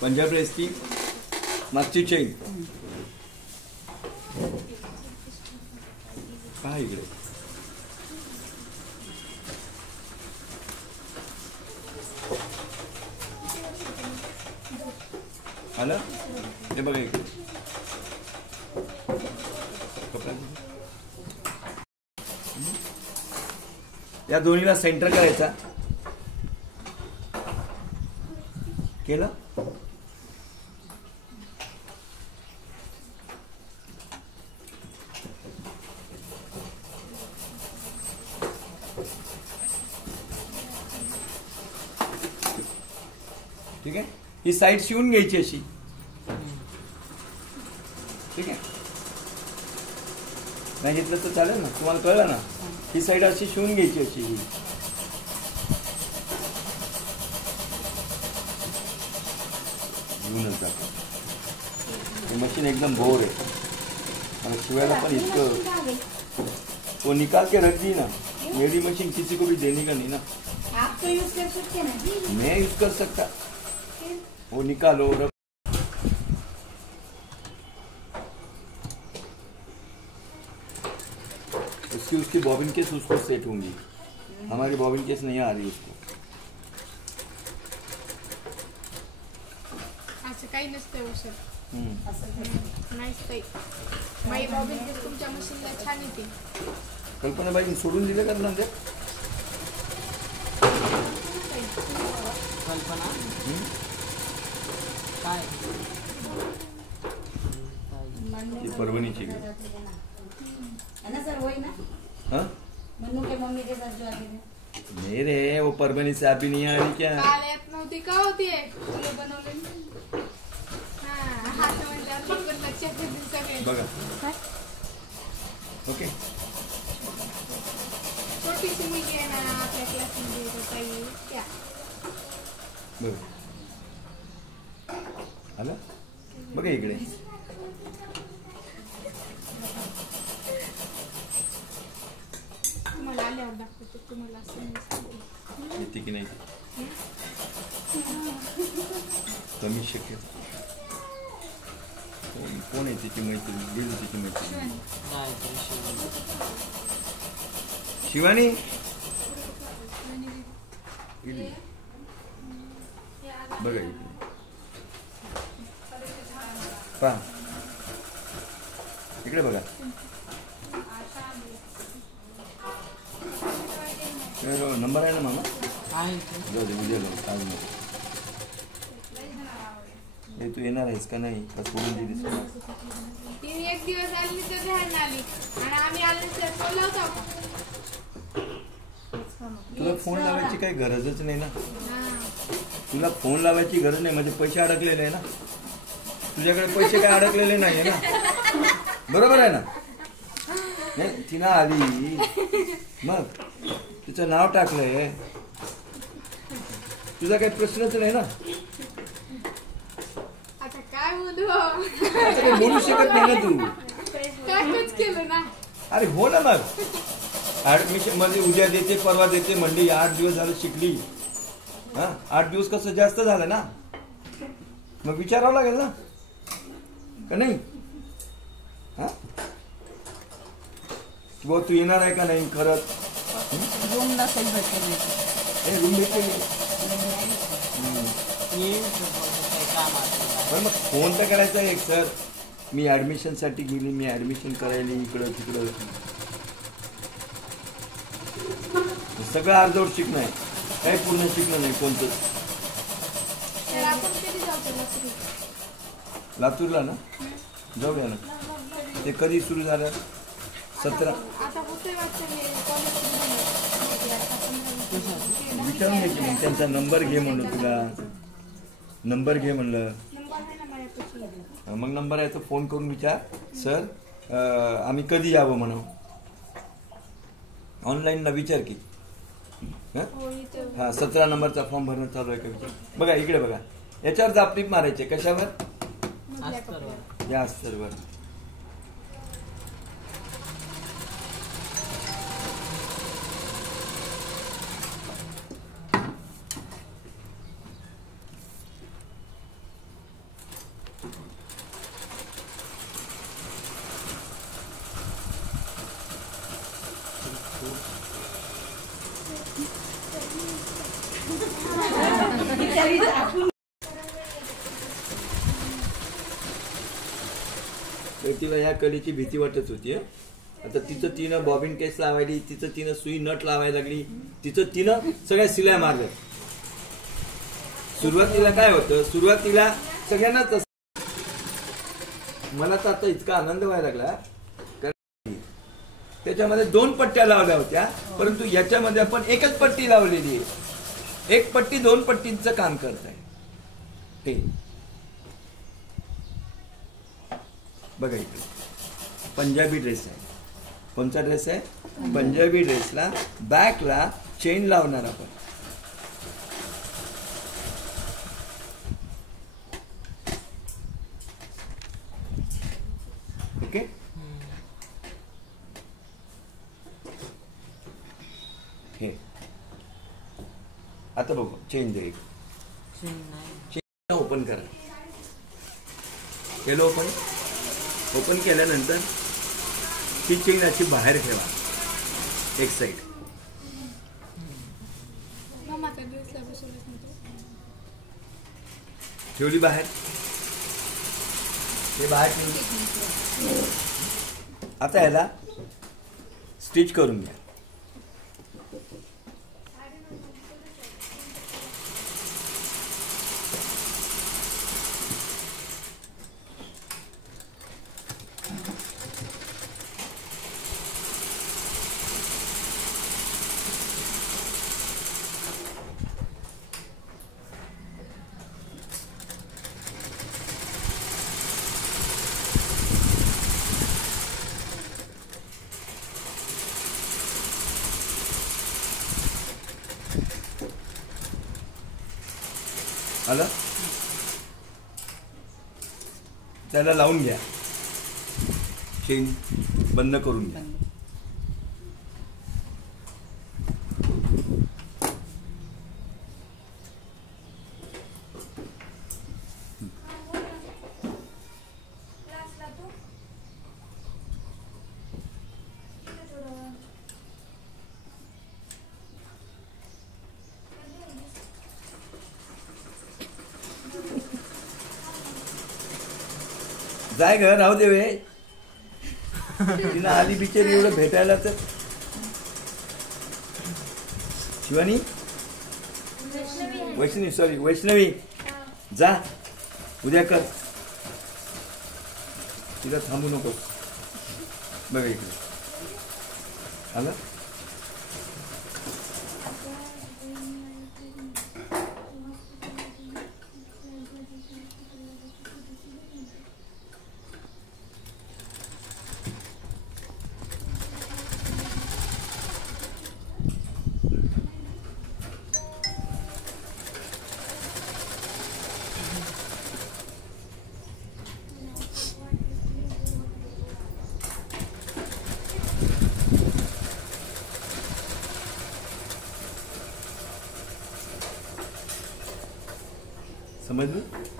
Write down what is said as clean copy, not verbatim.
पंजाब ड्रेसची मागची चेन पहा इकडे. आलं हे बघा इकडे कपडा. या दोन्हीला सेंटर करायचा. केलं. ठीक आहे. ही साईड शिवून घ्यायची अशी. ठीक आहे. नाही घेतलं तर चालेल ना. तुम्हाला कळलं ना. ही साईड अशी शिवून घ्यायची अशी. घेऊनच जातो. हे मशीन एकदम बोर आहे आणि शिवायला पण इतकं. वो निकाल के रख दी ना. मेरी मशीन किसी को भी देने का नहीं ना. आप तो यूज कर सकते हैं ना. मैं यूज कर सकता. वो निकालो. उसकी बॉबिन केस उसको सेट होंगी. हमारी बॉबिन केस नहीं आ रही उसको. असं काही नसतं औषध. नाही माई बॉबिन केस तुमच्या मशीनला छान येते. कल्पनाबाई सोडून दिले का ना. कल्पना काय परभणीची ना सर वही ना. हाँ मन्नू के मम्मी के साथ जो आती थी. नहीं रे वो परभणी से अभी नहीं आ रही क्या. काल येत नव्हती का होती तुला बनवले. हा हात म्हणल्यावर पण लक्षात येतील सगळे. बघा. ओके. छोटीशी मुलगी आहे ना आपल्या क्लासमध्ये काही त्या. बघा आलं. बघा इकडे. तुम्हाला आल्यावर दाखवते. तुम्हाला असं येते की नाही कमी शक्य. कोण आहे तिची मैत्रीण. गेली तिची मैत्रीण शिवानी. बघा इकडे पहा. इकडे बघा. नंबर आहे ना मामा. जाऊ दे उद्या जाऊ. आज नाही. हे तू येणार आहेस का नाही का सोडून दिलीस. ती एक दिवस आली तर ध्यान आली आणि आम्ही आले तर बोलवतो. तुला फोन लावायची काही गरजच नाही ना. तुला फोन लावायची गरज नाही. म्हणजे पैसे अडकलेले आहे ना. तुझ्याकडे पैसे काय अडकलेले नाही ना. बरोबर आहे ना. नाही ती ना आली मग तिचं नाव टाकलंय. तुझा काही प्रश्नच नाही ना. आता काय बोलू. आता काही बोलू शकत नाही ना तू. कायच केलं ना. अरे हो ना. मग ऍडमिशन मध्ये उद्या देते परवा देते म्हणली. 8 दिवस झालं शिकली. हा 8 दिवस कसं जास्त झालं ना. मग विचारावं लागेल ना का नाही. हा बुवा तू येणार आहे का नाही खरंच. रूम नसेल भेटले. रूम भेटले पण मग फोन तर करायचा एक. सर मी ऍडमिशन साठी गेली. मी ऍडमिशन करायला इकडं तिकडं. सगळं अर्धवट शिकणं आहे. काही पूर्ण शिकणं नाही कोणतंच. आपण कधी जाऊ. लातूरला ना जाऊया ना. ते कधी सुरू झालं. 17. आता होते वाटतं विचारून घ्यायची मग. त्यांचा नंबर घे म्हणलं. तुला नंबर घे म्हणलं. मग नंबर आहे तो फोन करून विचार. सर आम्ही कधी यावं म्हणून. ऑनलाईन ना विचार की. हा 17 नंबरचा फॉर्म भरणं चालू आहे का विचार. बघा इकडे बघा. याच्यावर जापटीप मारायचे. कशावर. या अस्तरवर. बिचारी आपण तिला ह्या कडीची भीती वाटत होती हं. आता तिचं तिनं बॉबिन केस लावायली, तिचं तिनं सुई नट लावायला लागली, तिचं तिनं सगळ्या सिल्या मारल्या. सुरुवातीला काय होतं, सुरुवातीला सगळ्यांनाच मला तर आता इतका आनंद व्हायला लागला, कारण त्याच्यामध्ये 2 पट्ट्या लावल्या होत्या, परंतु याच्यामध्ये आपण एकच पट्टी लावलेली आहे. 1 पट्टी 2 पट्टींचं काम करत आहे. ते बघा इथे पंजाबी ड्रेस आहे. कोणता ड्रेस आहे? पंजाबी ड्रेसला बॅकला चेन लावणार आपण. ओके, हे आता बघू चेन दे. चेन ओपन करा. केलं ओपन केल्यानंतर ही चेन अशी बाहेर ठेवा एक साईड. मामाचा ड्रेसला बसवलंच नव्हतं. ठेवली बाहेर. हे बाहेर ठेवली. आता याला स्टिच करून घ्या. आलं, त्याला लावून घ्या. चेन बंद करून घ्या. जाय घर राहू दे वे. तिला आली बिचारी एवढं भेटायला तर. शिवानी, वैष्णवी जा उद्या कर. तिला थांबू नको. बघा इकडे आलं. समझ में?